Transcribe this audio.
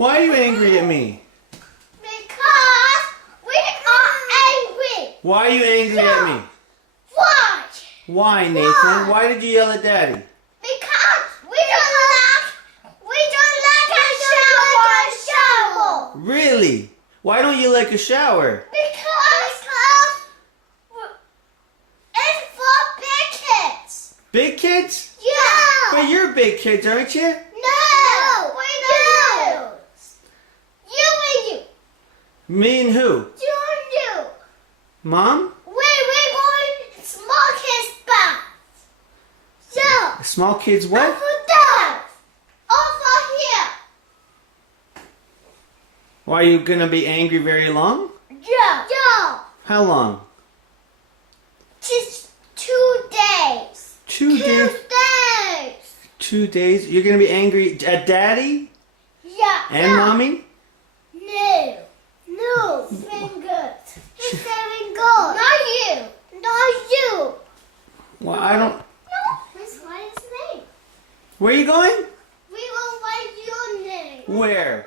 Why are you angry at me? Because we are angry. Why are you angry at me? Why? Why, Nathan? Why did you yell at Daddy? Because we don't like a shower. Really? Why don't you like a shower? Because it's for big kids. Big kids? Yeah. But you're big kids, aren't you? No. We don't. You and you. Me and who? You and you. Mom? We're going small kids bath. So. Small kids what? Over there. Over here. Why are you gonna be angry very long? Yeah. Yeah. How long? Just 2 days. 2 days. 2 days. 2 days? You're gonna be angry at Daddy Yeah. and Mommy? No. No. Fingers. He's very good. Not you. Not you. Well, I don't. No. Let's write his name. Where are you going? We will write your name. Where?